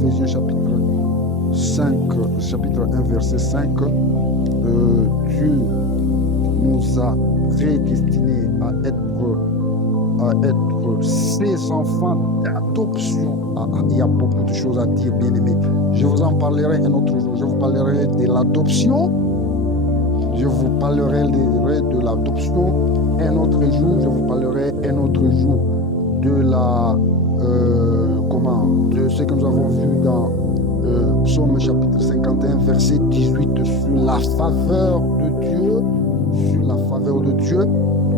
Ephésiens chapitre 5, chapitre 1, verset 5, Dieu nous a prédestinés à être ses enfants d'adoption. Il y a beaucoup de choses à dire, bien aimés. Je vous en parlerai un autre jour. Je vous parlerai de l'adoption. Je vous parlerai de l'adoption un autre jour. Je vous parlerai un autre jour de de ce que nous avons vu dans Psaume chapitre 51, verset 18, sur la faveur de Dieu. Sur la faveur de Dieu.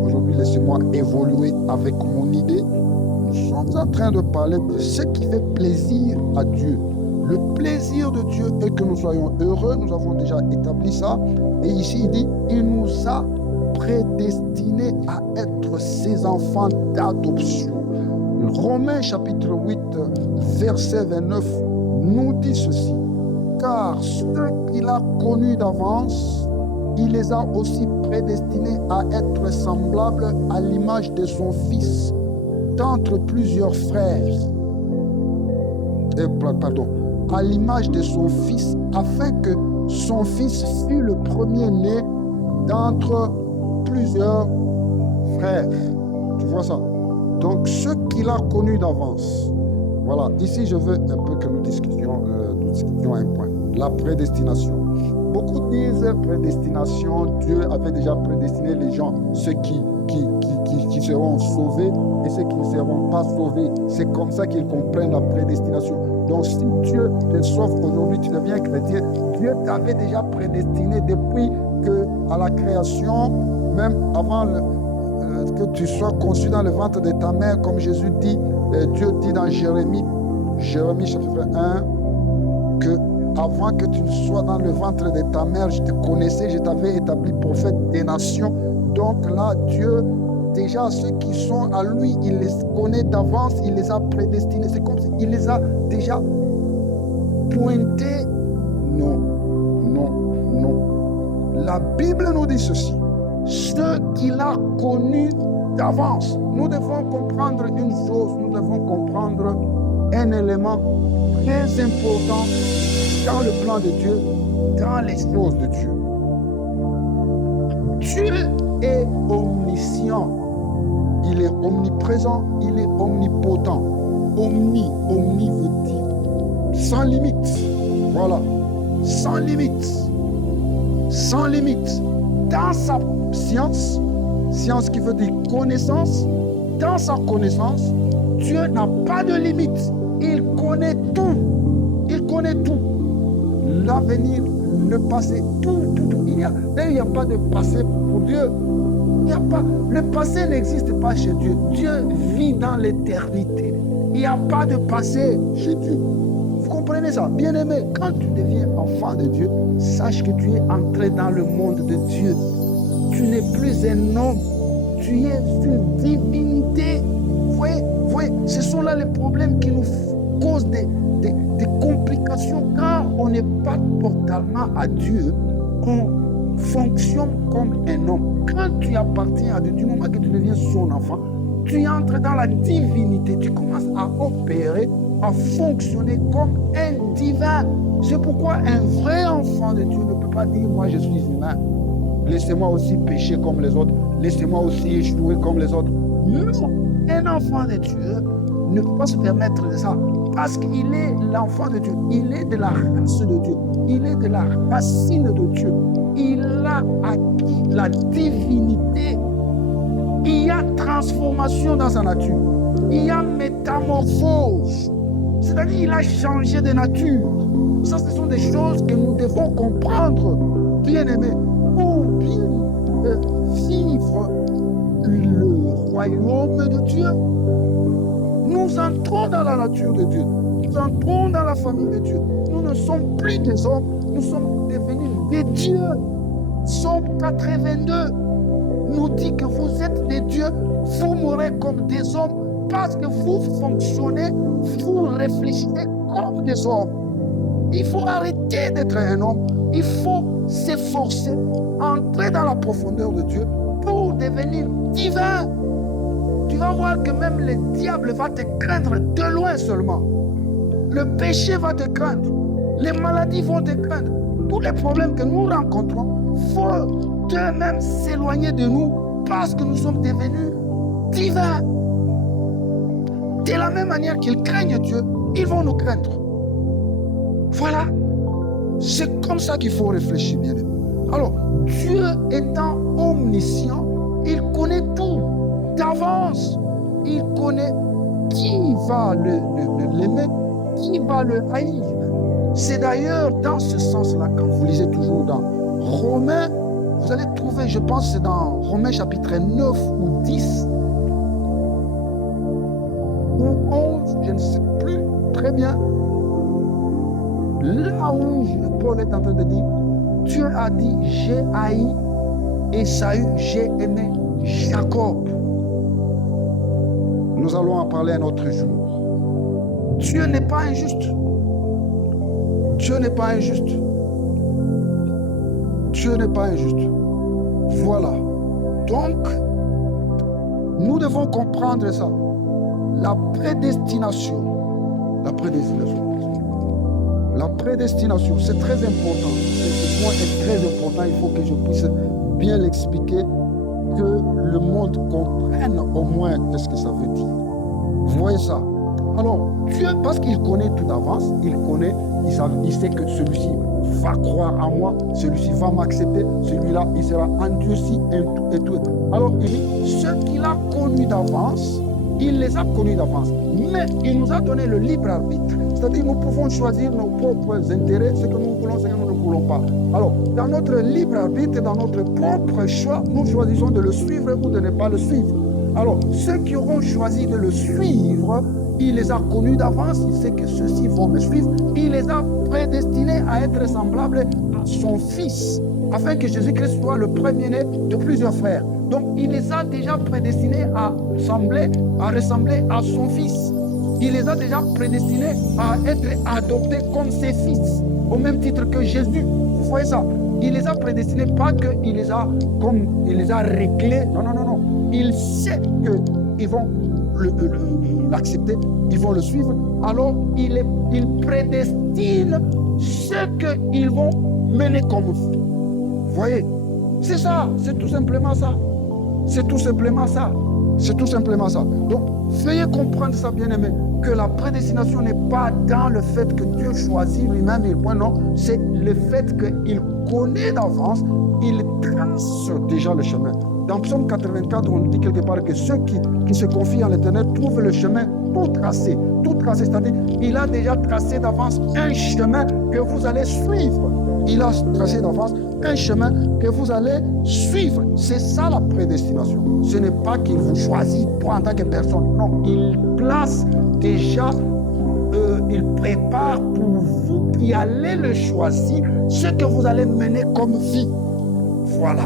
Aujourd'hui, laissez-moi évoluer avec mon idée. Nous sommes en train de parler de ce qui fait plaisir à Dieu. Le plaisir de Dieu est que nous soyons heureux. Nous avons déjà établi ça. Et ici, il dit, il nous a prédestinés à être ses enfants d'adoption. Romains chapitre 8, verset 29 nous dit ceci. Car ceux qu'il a connus d'avance, il les a aussi prédestinés à être semblables à l'image de son Fils, d'entre plusieurs frères. À l'image de son Fils, afin que son Fils fût le premier-né d'entre plusieurs frères. Tu vois ça? Donc, ceux qu'il a connus d'avance. Voilà, ici je veux un peu que nous discutions un point. La prédestination. Beaucoup disent prédestination, Dieu avait déjà prédestiné les gens, ceux qui seront sauvés et ceux qui ne seront pas sauvés. C'est comme ça qu'ils comprennent la prédestination. Donc si Dieu te sauve aujourd'hui, tu deviens chrétien, Dieu t'avait déjà prédestiné depuis à la création, même avant que tu sois conçu dans le ventre de ta mère, comme Jésus dit, Dieu dit dans Jérémie chapitre 1, que avant que tu ne sois dans le ventre de ta mère, je te connaissais, je t'avais établi prophète des nations. Donc là, Dieu, déjà ceux qui sont à lui, il les connaît d'avance, il les a prédestinés. C'est comme s'il les a déjà pointés. Non. La Bible nous dit ceci. Ceux qu'il a connus d'avance. Nous devons comprendre une chose, nous devons comprendre un élément très important dans le plan de Dieu, dans les choses de Dieu. Dieu est omniscient, il est omniprésent, il est omnipotent. Omni veut dire sans limite. Voilà, sans limite. Sans limite. Dans sa science qui veut dire connaissance, dans sa connaissance, Dieu n'a pas de limite. Il connaît tout. Il connaît tout. L'avenir, le passé, tout. Il n'y a pas de passé pour Dieu. Le passé n'existe pas chez Dieu. Dieu vit dans l'éternité. Il n'y a pas de passé chez Dieu. Vous comprenez ça? Bien-aimé, quand tu deviens enfant de Dieu, sache que tu es entré dans le monde de Dieu. Tu n'es plus un homme. Tu es une divinité. Vous voyez, ce sont là les problèmes qui nous causent des complications. Quand on n'est pas totalement à Dieu, on fonctionne comme un homme. Quand tu appartiens à Dieu, du moment que tu deviens son enfant, tu entres dans la divinité. Tu commences à opérer, à fonctionner comme un divin. C'est pourquoi un vrai enfant de Dieu ne peut pas dire « moi je suis humain, laissez-moi aussi pécher comme les autres, laissez-moi aussi échouer comme les autres ». Non, un enfant de Dieu ne peut pas se permettre de ça. Parce qu'il est l'enfant de Dieu. Il est de la race de Dieu. Il est de la racine de Dieu. Il a acquis la divinité. Il y a transformation dans sa nature. Il y a métamorphose. C'est-à-dire qu'il a changé de nature. Ça, ce sont des choses que nous devons comprendre, bien-aimés, pour bien vivre le royaume de Dieu. Nous entrons dans la nature de Dieu. Nous entrons dans la famille de Dieu. Nous ne sommes plus des hommes. Nous sommes devenus des dieux. Psaume 82 nous dit que vous êtes des dieux. Vous mourrez comme des hommes parce que vous fonctionnez, vous réfléchissez comme des hommes. Il faut arrêter d'être un homme. Il faut s'efforcer, entrer dans la profondeur de Dieu pour devenir divin. Tu vas voir que même le diable va te craindre de loin seulement. Le péché va te craindre. Les maladies vont te craindre. Tous les problèmes que nous rencontrons vont d'eux-mêmes s'éloigner de nous parce que nous sommes devenus divins. De la même manière qu'ils craignent Dieu, ils vont nous craindre. Voilà. C'est comme ça qu'il faut réfléchir, bien aimé. Alors, Dieu étant omniscient, il connaît tout d'avance. Il connaît qui va l'aimer, qui va le haïr. C'est d'ailleurs dans ce sens-là, quand vous lisez toujours dans Romains, vous allez trouver, je pense que c'est dans Romains chapitre 9 ou 10, ou 11, je ne sais plus très bien, là où Paul est en train de dire, Dieu a dit, j'ai haï Ésaü, j'ai aimé Jacob. Nous allons en parler un autre jour. Dieu n'est pas injuste. Dieu n'est pas injuste. Dieu n'est pas injuste. Voilà. Donc, nous devons comprendre ça. La prédestination. La prédestination. La prédestination, c'est très important. Ce point est très important. Il faut que je puisse bien l'expliquer, que le monde comprenne au moins ce que ça veut dire. Vous voyez ça? Alors, Dieu, parce qu'il connaît tout d'avance, il sait que celui-ci va croire en moi, celui-ci va m'accepter, celui-là, il sera endurci et tout. Alors, il dit, ceux qu'il a connus d'avance, il les a connus d'avance. Mais il nous a donné le libre arbitre. C'est-à-dire, nous pouvons choisir nos propres intérêts, ce que nous voulons, ce que nous ne voulons pas. Alors, dans notre libre arbitre, dans notre propre choix, nous choisissons de le suivre ou de ne pas le suivre. Alors, ceux qui auront choisi de le suivre, il les a connus d'avance, il sait que ceux-ci vont me suivre, il les a prédestinés à être semblables à son Fils, afin que Jésus-Christ soit le premier-né de plusieurs frères. Donc, il les a déjà prédestinés à ressembler à son Fils. Il les a déjà prédestinés à être adoptés comme ses fils, au même titre que Jésus. Vous voyez ça? Il les a prédestinés, pas qu'il les a réglés. Non. Il sait qu'ils vont l'accepter, ils vont le suivre. Alors, il prédestine ceux qu'ils vont mener comme vie. Vous voyez? C'est ça, c'est tout simplement ça. C'est tout simplement ça. C'est tout simplement ça. Donc, veuillez comprendre ça, bien-aimé, que la prédestination n'est pas dans le fait que Dieu choisit lui-même, non, c'est le fait qu'il connaît d'avance, il trace déjà le chemin. Dans Psaume 84, on dit quelque part que ceux qui se confient en l'Éternel trouvent le chemin tout tracé, c'est-à-dire il a déjà tracé d'avance un chemin que vous allez suivre. Il a tracé d'avance un chemin que vous allez suivre. C'est ça la prédestination. Ce n'est pas qu'il vous choisit toi en tant que personne. Non, il place déjà, il prépare pour vous qui allez le choisir ce que vous allez mener comme vie. Voilà.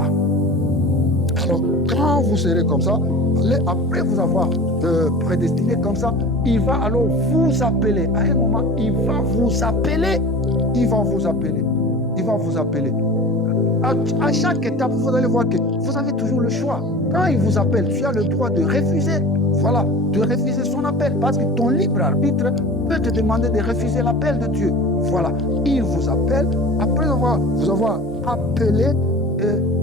Alors, quand vous serez comme ça, après vous avoir prédestiné comme ça, il va alors vous appeler. À un moment, il va vous appeler. À chaque étape, vous allez voir que vous avez toujours le choix. Quand il vous appelle, tu as le droit de refuser. Voilà, de refuser son appel. Parce que ton libre arbitre peut te demander de refuser l'appel de Dieu. Voilà, il vous appelle. Après vous avoir appelé,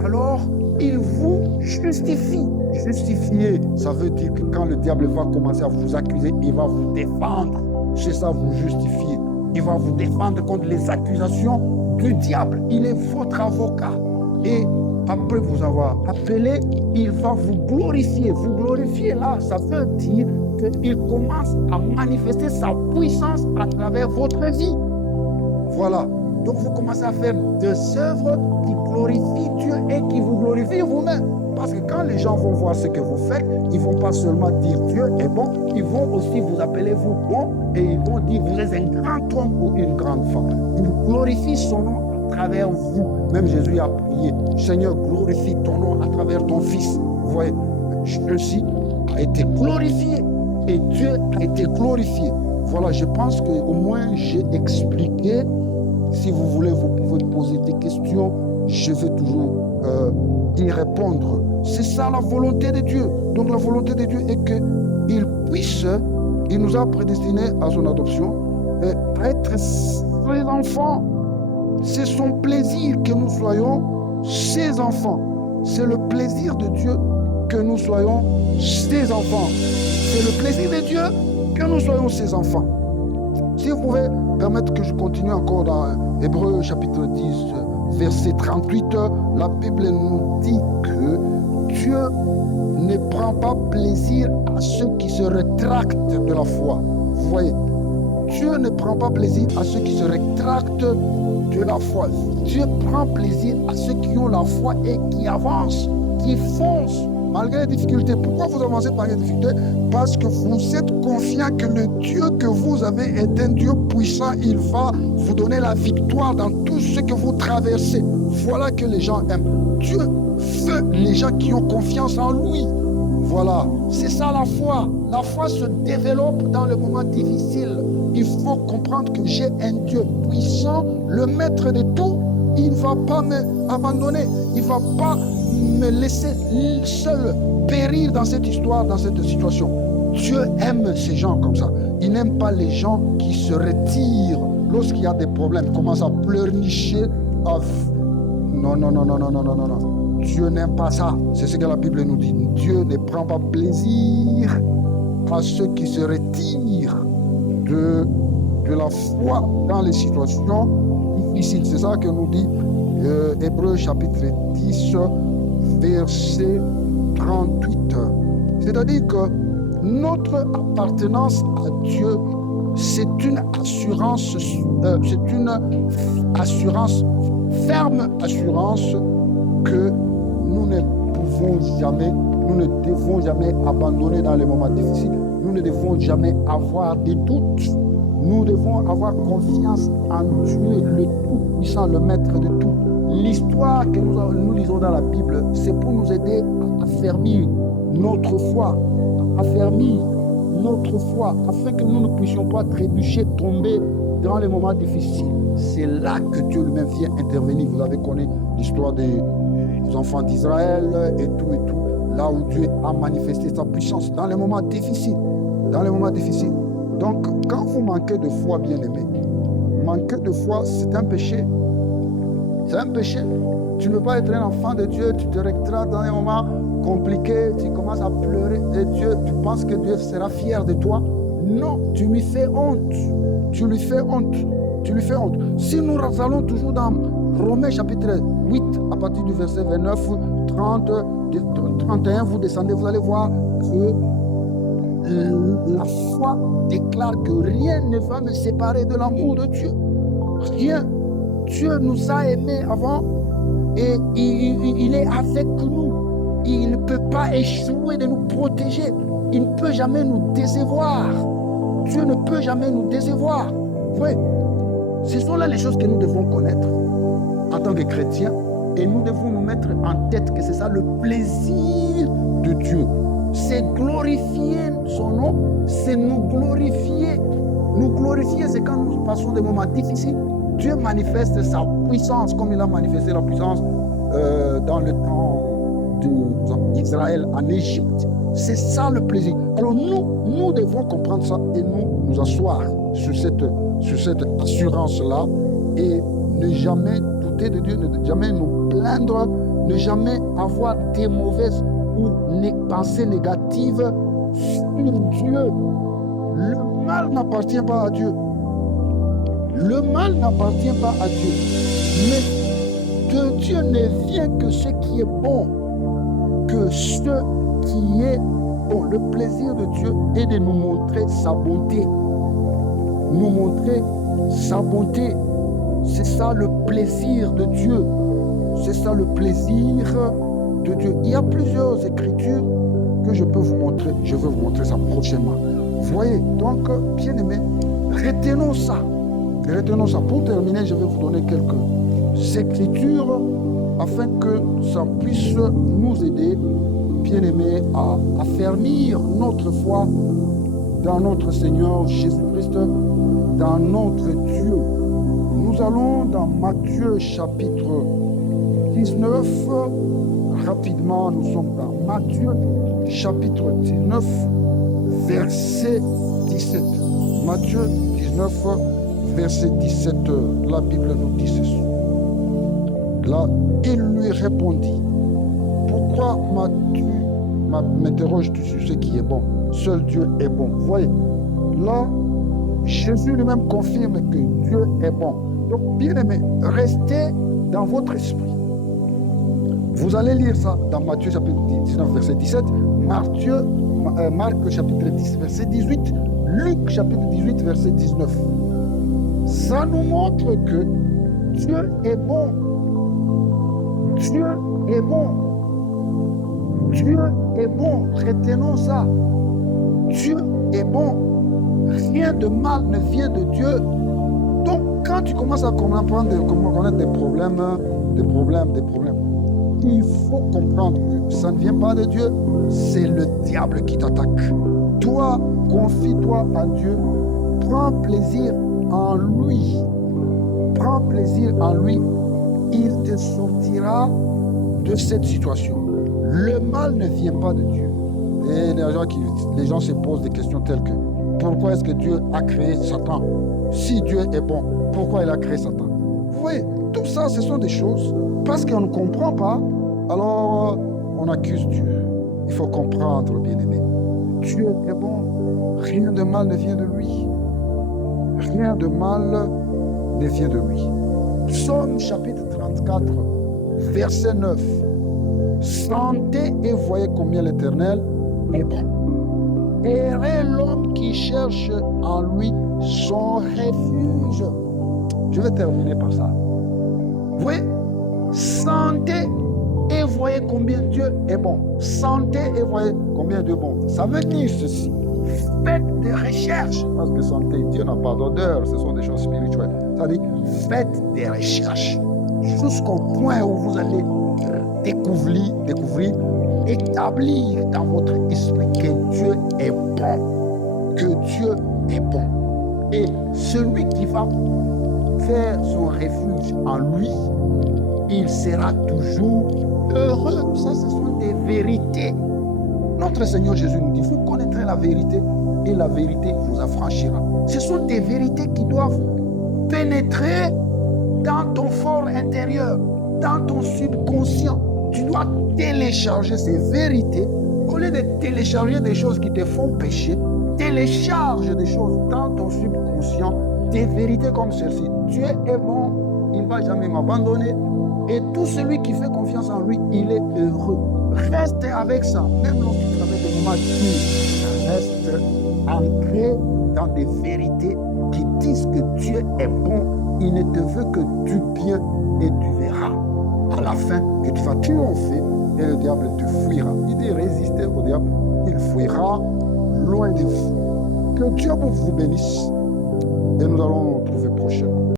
alors il vous justifie. Justifier, ça veut dire que quand le diable va commencer à vous accuser, il va vous défendre. C'est ça, vous justifier. Il va vous défendre contre les accusations du diable. Il est votre avocat. Et après vous avoir appelé, il va vous glorifier. Vous glorifier là, ça veut dire qu'il commence à manifester sa puissance à travers votre vie. Voilà. Donc vous commencez à faire des œuvres qui glorifient Dieu et qui vous glorifient vous-même. Parce que quand les gens vont voir ce que vous faites, ils ne vont pas seulement dire Dieu est bon, ils vont aussi vous appeler vous bon et ils vont dire vous êtes un grand homme ou une grande femme. Ils glorifient son nom à travers vous. Même Jésus a prié, Seigneur, glorifie ton nom à travers ton Fils. Vous voyez, Jésus a été glorifié et Dieu a été glorifié. Voilà, je pense qu'au moins j'ai expliqué. Si vous voulez, vous pouvez poser des questions. Je vais toujours y répondre. C'est ça la volonté de Dieu. Donc la volonté de Dieu est qu'il nous a prédestinés à son adoption être ses enfants. C'est son plaisir que nous soyons ses enfants. C'est le plaisir de Dieu que nous soyons ses enfants. C'est le plaisir de Dieu que nous soyons ses enfants. Si vous pouvez permettre que je continue encore dans Hébreux chapitre 10, verset 38, la Bible nous dit que Dieu ne prend pas plaisir à ceux qui se rétractent de la foi. Vous voyez, Dieu ne prend pas plaisir à ceux qui se rétractent de la foi. Dieu prend plaisir à ceux qui ont la foi et qui avancent, qui foncent malgré les difficultés. Pourquoi vous avancez par les difficultés? Parce que vous êtes confiant que le Dieu que vous avez est un Dieu puissant. Il va vous donner la victoire dans tout ce que vous traversez. Voilà que les gens aiment. Dieu veut les gens qui ont confiance en lui. Voilà, c'est ça la foi. La foi se développe dans les moments difficiles. Il faut comprendre que j'ai un Dieu puissant, le maître de tout. Il ne va pas m'abandonner. Il ne va pas me laisser seul périr dans cette histoire, dans cette situation. Dieu aime ces gens comme ça. Il n'aime pas les gens qui se retirent lorsqu'il y a des problèmes, commencent à pleurnicher. Non, non, non, non, non, non, non, non, non. Dieu n'aime pas ça. C'est ce que la Bible nous dit. Dieu ne prend pas plaisir à ceux qui se retirent de la foi dans les situations difficiles. C'est ça que nous dit Hébreux chapitre 10, verset 38. C'est-à-dire que notre appartenance à Dieu, c'est une assurance, ferme assurance que nous ne devons jamais abandonner dans les moments difficiles. Nous ne devons jamais avoir de doutes. Nous devons avoir confiance en Dieu, le Tout-Puissant, le Maître de tout. L'histoire que nous lisons dans la Bible, c'est pour nous aider à affermir notre foi, afin que nous ne puissions pas trébucher, tomber dans les moments difficiles. C'est là que Dieu lui-même vient intervenir. Vous avez connu l'histoire des enfants d'Israël et tout, là où Dieu a manifesté sa puissance dans les moments difficiles. Donc, quand vous manquez de foi, bien-aimé, manquer de foi, c'est un péché. C'est un péché. Tu ne peux pas être un enfant de Dieu, tu te rétractes dans des moments compliqués, tu commences à pleurer et Dieu, tu penses que Dieu sera fier de toi. Non, tu lui fais honte. Si nous allons toujours dans Romains chapitre 8, à partir du verset 29, 30, 31, vous descendez, vous allez voir que la foi déclare que rien ne va me séparer de l'amour de Dieu. Rien. Dieu nous a aimés avant et il est avec nous. Il ne peut pas échouer de nous protéger. Il ne peut jamais nous décevoir. Dieu ne peut jamais nous décevoir. Oui. Ce sont là les choses que nous devons connaître en tant que chrétiens et nous devons nous mettre en tête que c'est ça le plaisir de Dieu. C'est glorifier son nom, c'est nous glorifier. Nous glorifier, c'est quand nous passons des moments difficiles. Dieu manifeste sa puissance comme il a manifesté la puissance dans le temps d'Israël en Égypte. C'est ça le plaisir. Alors nous devons comprendre ça et nous asseoir sur cette assurance-là et ne jamais douter de Dieu, ne jamais nous plaindre, ne jamais avoir des mauvaises ou des pensées négatives sur Dieu. Le mal n'appartient pas à Dieu. Le mal n'appartient pas à Dieu. Mais de Dieu ne vient que ce qui est bon, que ce qui est bon. Le plaisir de Dieu est de nous montrer sa bonté. Nous montrer sa bonté. C'est ça le plaisir de Dieu. C'est ça le plaisir de Dieu. Il y a plusieurs écritures que je peux vous montrer. Je vais vous montrer ça prochainement. Vous voyez, donc, bien-aimés, retenons ça. Retenons ça. Pour terminer, je vais vous donner quelques écritures afin que ça puisse nous aider, bien-aimés, à affermir notre foi dans notre Seigneur Jésus-Christ, dans notre Dieu. Nous allons dans Matthieu chapitre 19. Rapidement, nous sommes dans Matthieu chapitre 19, verset 17. Matthieu 19. 19, verset 17, la Bible nous dit ceci. Là, il lui répondit, pourquoi m'interroges-tu sur ce qui est bon? Seul Dieu est bon. Vous voyez, là, Jésus lui-même confirme que Dieu est bon. Donc, bien aimé, restez dans votre esprit. Vous allez lire ça dans Matthieu chapitre 19, verset 17, Marc chapitre 10, verset 18, Luc chapitre 18, verset 19. Ça nous montre que Dieu est bon. Dieu est bon. Dieu est bon. Retenons ça. Dieu est bon. Rien de mal ne vient de Dieu. Donc, quand tu commences à comprendre, connaître des problèmes, il faut comprendre que ça ne vient pas de Dieu, c'est le diable qui t'attaque. Toi, confie-toi à Dieu, prends plaisir en lui. Prends plaisir en lui. Il te sortira de cette situation. Le mal ne vient pas de Dieu. Et les gens se posent des questions telles que pourquoi est-ce que Dieu a créé Satan? Si Dieu est bon, pourquoi il a créé Satan? Vous voyez, tout ça, ce sont des choses. Parce qu'on ne comprend pas, alors on accuse Dieu. Il faut comprendre, bien-aimé. Dieu est bon. Rien de mal ne vient de lui. Rien de mal ne vient de lui. Psaume chapitre 34, verset 9. Sentez et voyez combien l'Éternel est bon. Heureux l'homme qui cherche en lui son refuge. Je vais terminer par ça. Vous voyez, sentez et voyez combien Dieu est bon. Sentez et voyez combien Dieu est bon. Ça veut dire ceci. Faites des recherches. Parce que sentez, Dieu n'a pas d'odeur. Ce sont des choses spirituelles. Ça veut dire, faites des recherches. Jusqu'au point où vous allez découvrir, établir dans votre esprit que Dieu est bon. Que Dieu est bon. Et celui qui va faire son refuge en lui, il sera toujours heureux. Ça, ce sont des vérités. Notre Seigneur Jésus nous dit, vous connaîtrez la vérité et la vérité vous affranchira. Ce sont des vérités qui doivent pénétrer dans ton fort intérieur, dans ton subconscient. Tu dois télécharger ces vérités. Au lieu de télécharger des choses qui te font pécher, télécharge des choses dans ton subconscient, des vérités comme celle-ci. Dieu est bon, il ne va jamais m'abandonner. Et tout celui qui fait confiance en lui, il est heureux. Reste avec ça, même lorsqu'il travaille des moments durs. Reste ancré dans des vérités qui disent que Dieu est bon. Il ne te veut que du bien et tu verras à la fin que tu vas triompher et le diable te fuira. Il dit résister au diable, il fuira loin de vous. Que Dieu vous bénisse et nous allons nous retrouver prochainement.